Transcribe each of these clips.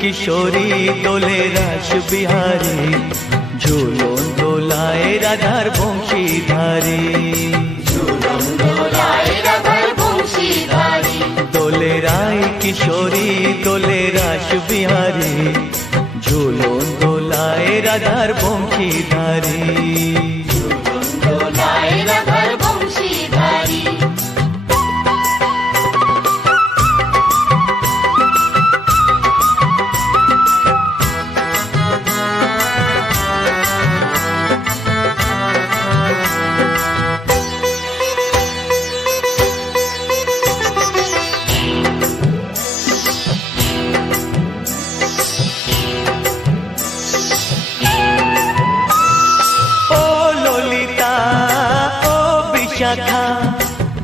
किशोरी दोले रास बिहारी झूलन दोलाए राधार बंशीधारी दोले राय किशोरी दोले रास बिहारी झूलन दोलाए राधार बंशीधारी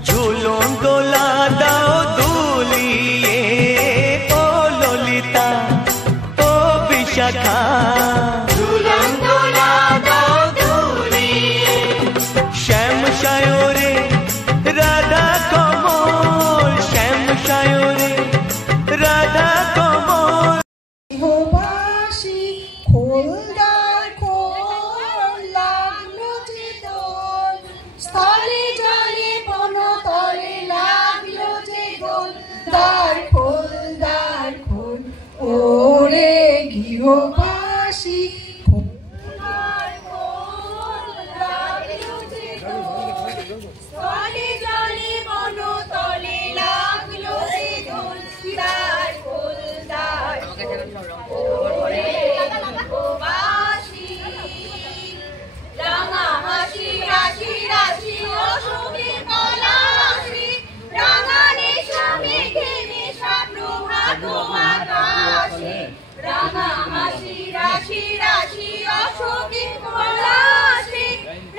झूलन दोला दाओ दुलिए ओ ललिता ओ विशाखा झूलन दोला दाओ दुलिए श्याम सायोरे राधा कमल श्याम सायोरे राधा कमल গৃহবাসী স্থলে জলে বনতলে লাগলো যে দোল দ্বার খোল দ্বার ওরে গৃহবাসী রাঙা হাসি রাশি রাশি অশোকের পলাশি রাঙা নেশা মেঘে নেশা প্রভাত আকাশে রাঙা হাসি রাশি রাশি অশোকের পলাশে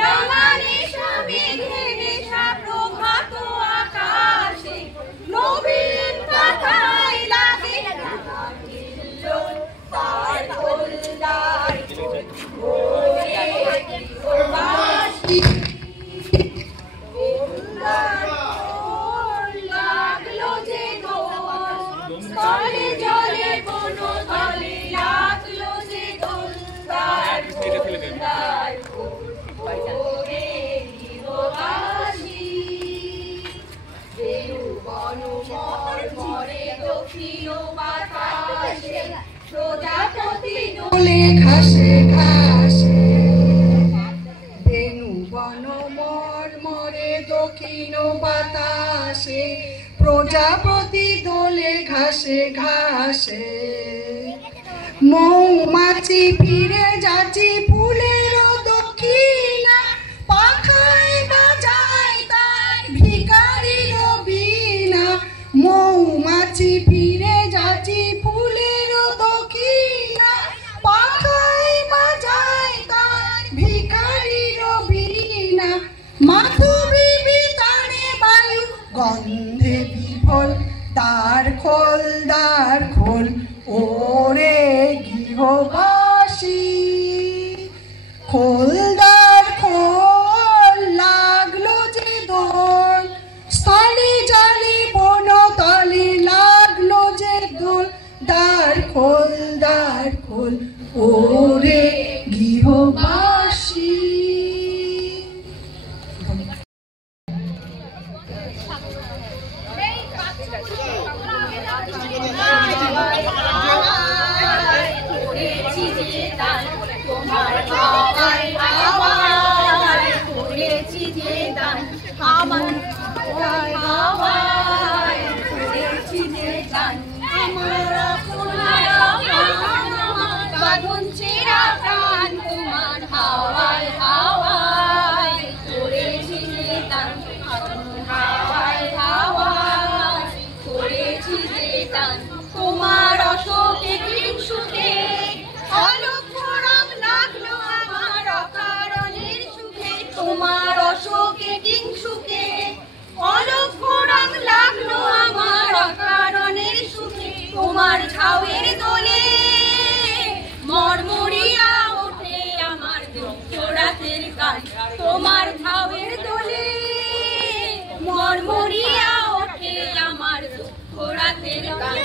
রাঙা নেশা মেঘে নেশা প্রভাত আকাশে নবীন কথায় লাগে তার খোলদার ওরে গৃহবাসী লাগলো যে দোল স্থলে জলে বনতলে লাগলো যে দোল তার খোলদার ওরে গৃহবাসী বেনু বন মরে দক্ষিণ বাতাসে প্রজাপতি দোলে ঘাসে ঘাসে বেনু বন মরে দক্ষিণ বাতাসে প্রজাপতি দোলে ঘাসে ঘাসে মৌমাছি ফিরে যাচ্ছি ফুলের দক্ষিণা পাখায় বাজায় তার ভিখারির বীণা মৌমাছি ফিরে যাচ্ছি ফুলের দক্ষিণা পাখায় বাজায় তার ভিখারির বীণা মাধবী বিতানে বায়ু গন্ধে বিফল দ্বার খোল ওরে গৃহবাসী খোলদার খোল লাগলো যে দোল স্থলে জলে বনতলে লাগলো যে দোল দ্বার খোল ওরে গৃহবাসী তোমার অশোকে সুখে অলক্ষ্য রং লাগলো আমার অকারণের সুখে তোমার অশোকে সুখে অলক্ষ্য রং লাগলো আমার অকারণের সুখে তোমার ঝাউয়ের দোলে মরমরিয়া ওঠে আমার দুঃখ রাতের গান তোমার ঝাউয়ের দোলে মরমরিয়া ওঠে আমার দুঃখ রাতের গান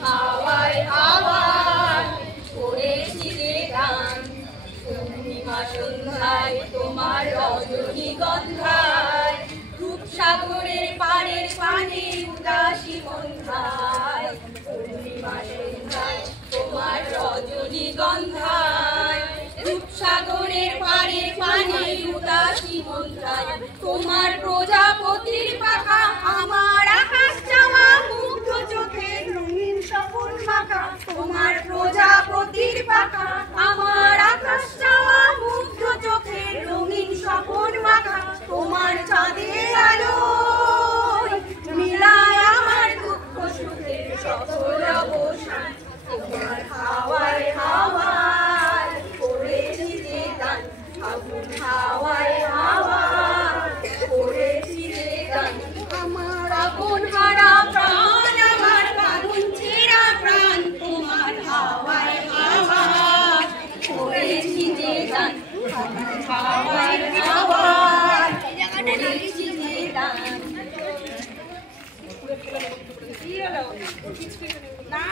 হাওয়ায় হাওয়ায় করেছি রে গান পূর্ণিমা সন্ধ্যায় তোমার রজনীগন্ধায় রূপসাগরের পাড়ের পানে উদাসী সন্ধ্যায় পূর্ণিমা সন্ধ্যায় তোমার রজনীগন্ধায় রূপসাগরের পাড়ের পানে উদাসী সন্ধ্যায় তোমার প্রজাপতির পাখা আমার আকাশ চাওয়া মুগ্ধ চোখের রঙিন স্বপন মাখা তোমার প্রজাপতির পাখা আমার আকাশ চাওয়া মুগ্ধ চোখের রঙিন স্বপন মাখা তোমার চাঁদের আলো মিলায় আমার দুঃখ সুখের সকল অবসান তোমার হাওয়ায় হাওয়ায় করেছি যে গান আগুন হাওয়ায় হাওয়ায় করেছি যে গান আমার আগুন হারা প্রাণ আমার কারণ ছেঁড়া প্রাণ তোমার হাওয়ায় হাওয়ায় করেছি যে গান হাওয়ায় হাওয়ায় করেছি যে গান না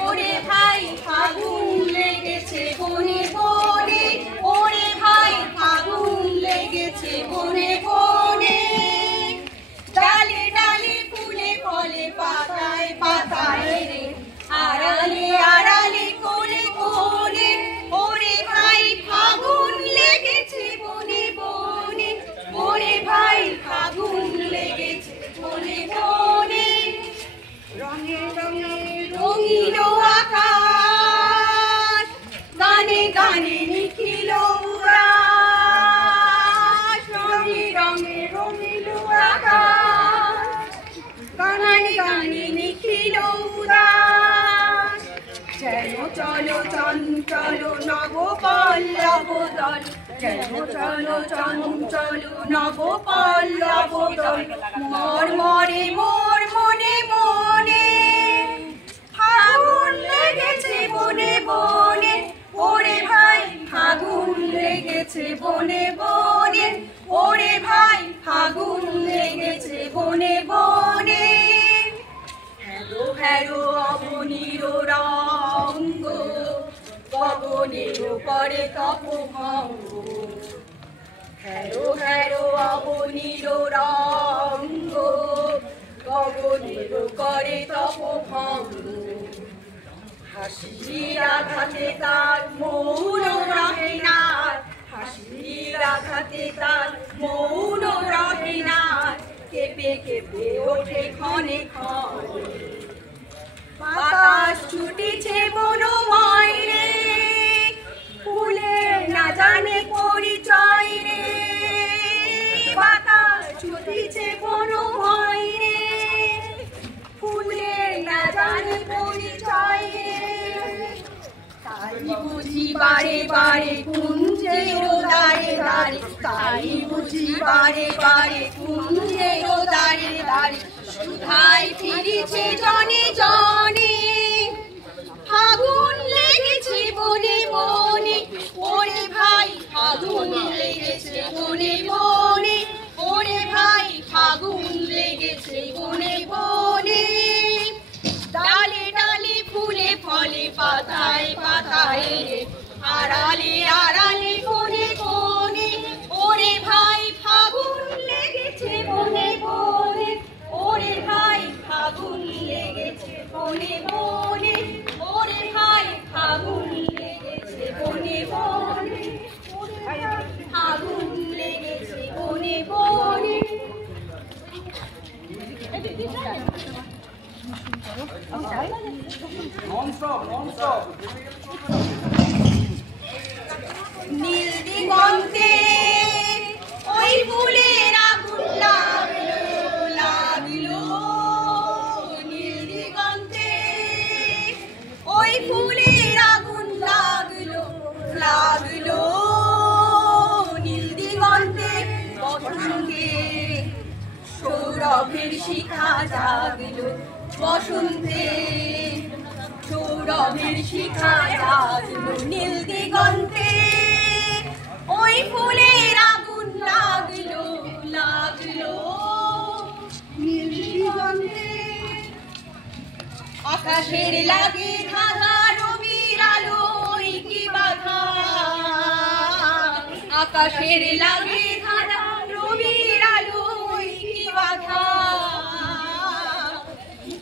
ওরে ভাই ফাগুন লেগেছে বনে বনে ওরে ভাই ফাগুন লেগেছে বনে বনে ডালে ডালে ফুলে ফলে পাতায় পাতায় রে আড়ালে আড়ালে কোলে কোলে ওরে ভাই ফাগুন লেগেছে বনে বনে ওরে ভাই ফাগুন লেগেছে বনে বনে রঙে রঙে রঙিন আকাশ গানে গানে নিখিল উরাস রঙে রঙে রঙিন আকাশ গানে গানে নিখিল উরাস যেন চলো চঞ্চল নব পল্লব দল যেন চলো চঞ্চল নব পল্লব দল মর মরে মোর মনে মনে ফাগুন লেগেছে বনে বনে ওরে ভাই ফাগুন লেগেছে বনে বনে ওরে ভাই ফাগুন লেগেছে বনে বনে হ্যালো হ্যালো অবনীর রঙ্গ গগনের পরে তপভঙ্গ হ্যালো হ্যালো অবনীর রঙ্গ গগনের করে তপভঙ্গ হাসির আঘাতে তার মৌন রহে না হাসির আঘাতে তার মৌন রহে না কেঁপে কেঁপে ওঠে ক্ষণে ক্ষণে বাতাস ছুটিছে বনময় রে ফুলের না জানে পরিচয় রে বাতাস ছুটিছে বনময় রে ফুলের না জানে পরিচয় রে তাই বুঝি বারে বারে কুঞ্জের দাঁড়ে দাঁড়ে তাই বুঝি বারে বারে কুঞ্জের দাঁড়ে দাঁড়ে সুধায় ফিরেছে জনে জনে ফাগুন লেগেছে বনে বনে ওরে ভাই ফাগুন লেগেছে বনে বনে ওরে ভাই ফাগুন লেগেছে বনে বনে ডালে ডালে ফুলে ফলে পাতায় পাতায় রে আড়ালে আড়ালে কোণে কোণে ওরে ভাই ফাগুন লেগেছে বনে বনে ওরে ভাই ফাগুন লেগেছে বনে বনে ওরে ভাই ফাগুন লেগেছে বনে বনে ফাগুন লেগেছে বনে বনে নীল দিগন্তে ওই ফুলের আগুন লাগলো লাগলো নীল দিগন্তে ওই ফুলের আগুন লাগলো লাগলো নীল দিগন্তে বসন্তে সৌরভের শিখা জাগলো বসন্তে সৌরভের শিখা জাগলো নীল দিগন্তে ওই ফুলের আগুন লাগলো লাগলো নীল দিগন্তে আকাশের লাগে ধাঁধা রবির আলোয় কি বাধা আকাশের লাগে ধাঁধা রবির আলোয় কি বাধা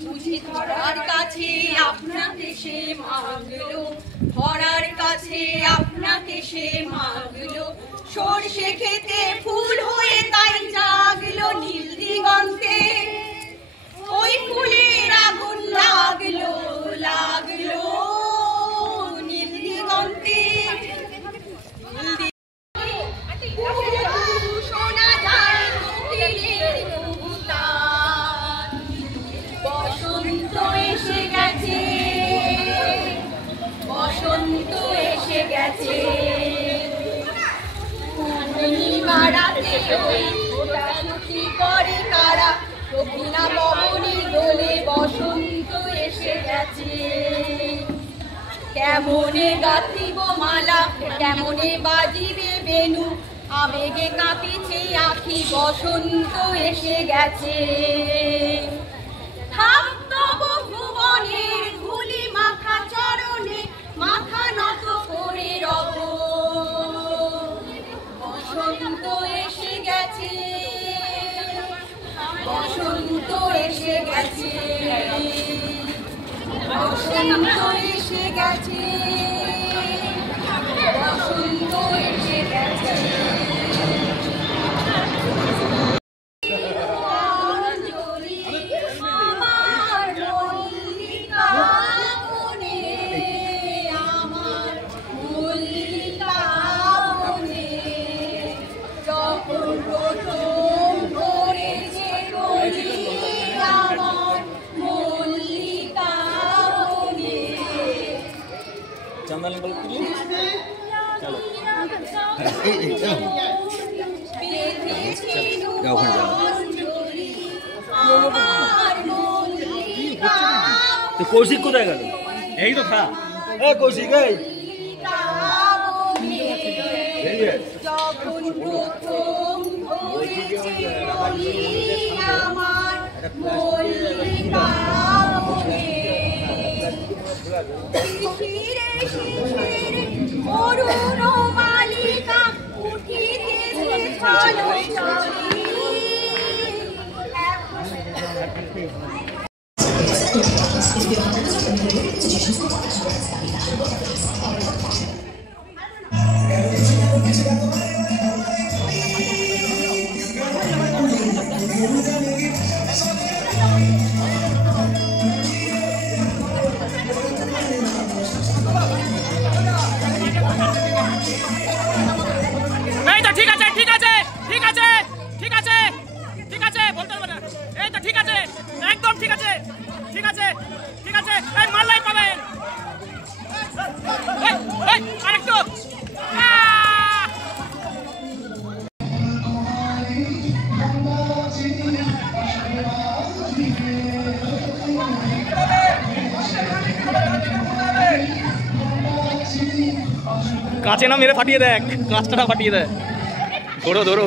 বুঝি ধরার কাছে আপনাকে সে মাগলো ধরার কাছে আপনাকে সে মাগলো সরষে খেতে ফুল হয়ে তাই জাগলো নীল দিগন্তে ওই ফুলের আগুন লাগলো লাগলো নীল দিগন্তে শোনা যায় কোকিলের কুহুতান বসন্ত এসে গেছে বসন্ত এসে গেছে পূর্ণিমারাতে ওই ছোটাছুটি করে কারা দক্ষিণা পবনে দোলে বসন্ত এসে গেছে কেমনে গাঁথিব মালা কেমনে বাজিবে বেনু আবেগে কাঁপিছে আখি বসন্ত এসে গেছে থাক তব ভুবনের ধুলি মাখা চরণে মাথা নত করে রব বসন্ত এসে গেছে বসন্ত এসে গেছে বসন্ত এসে গেছে বসন্ত এসে গেছে কৌশিক কোথায় গেল? এই তো খা কৌশিক মালিকা কাছে না মেরে ফাটিয়ে দেখ কাঁচটা না ফাটিয়ে দেয় ধরো ধরো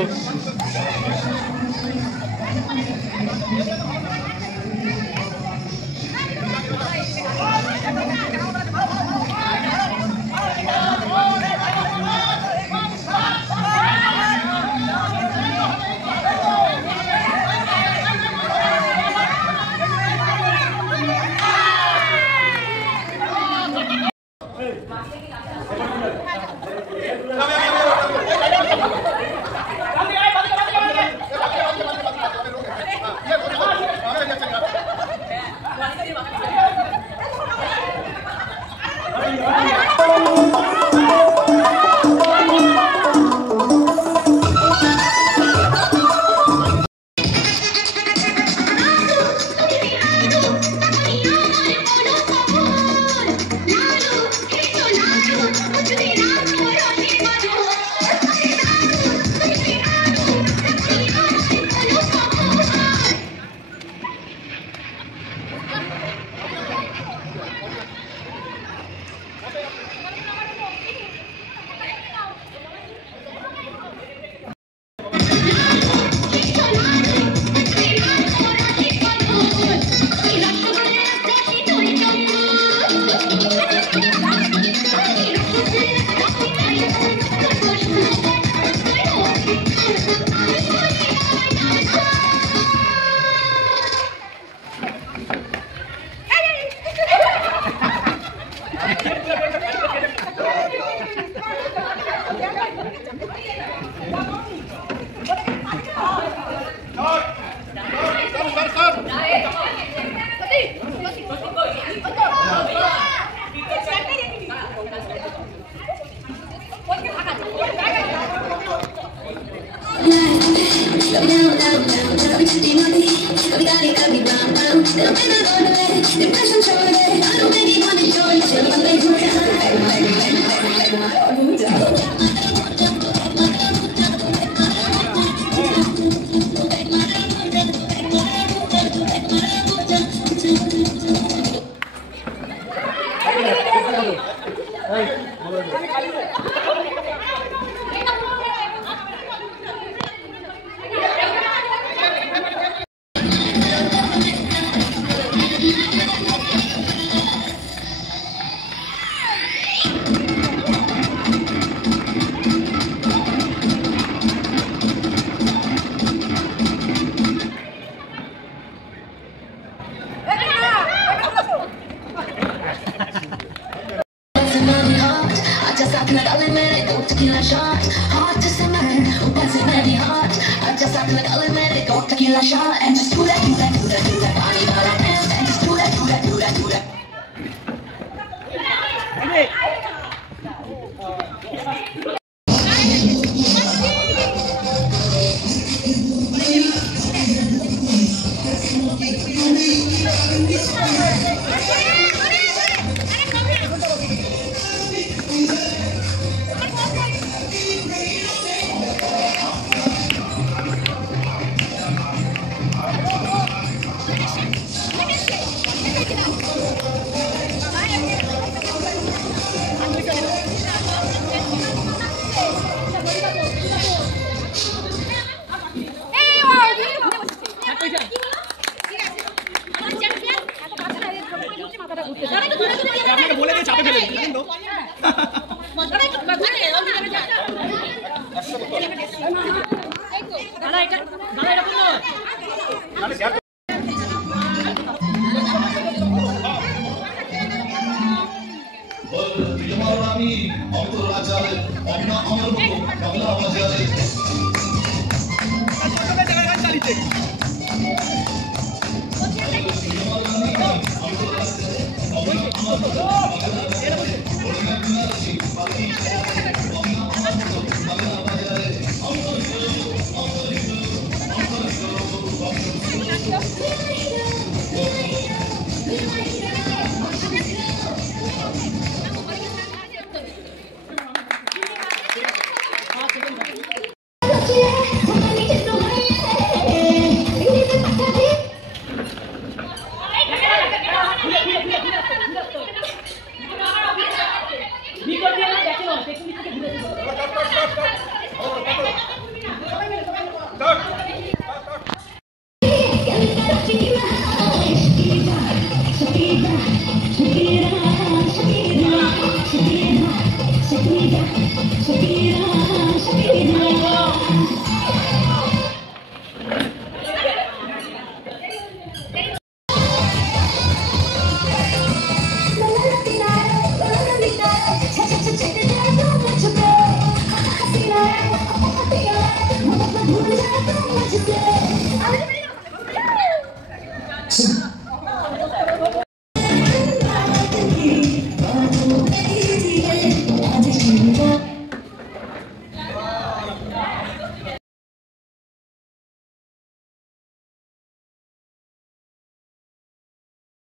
Tequila shot and just do that, do that, do that, do that, body, body, dance, and just do that, do that, do that, do that. আপনাকে বলে দিয়ে চাপে ফেলে দিই কিন্তু Shakira.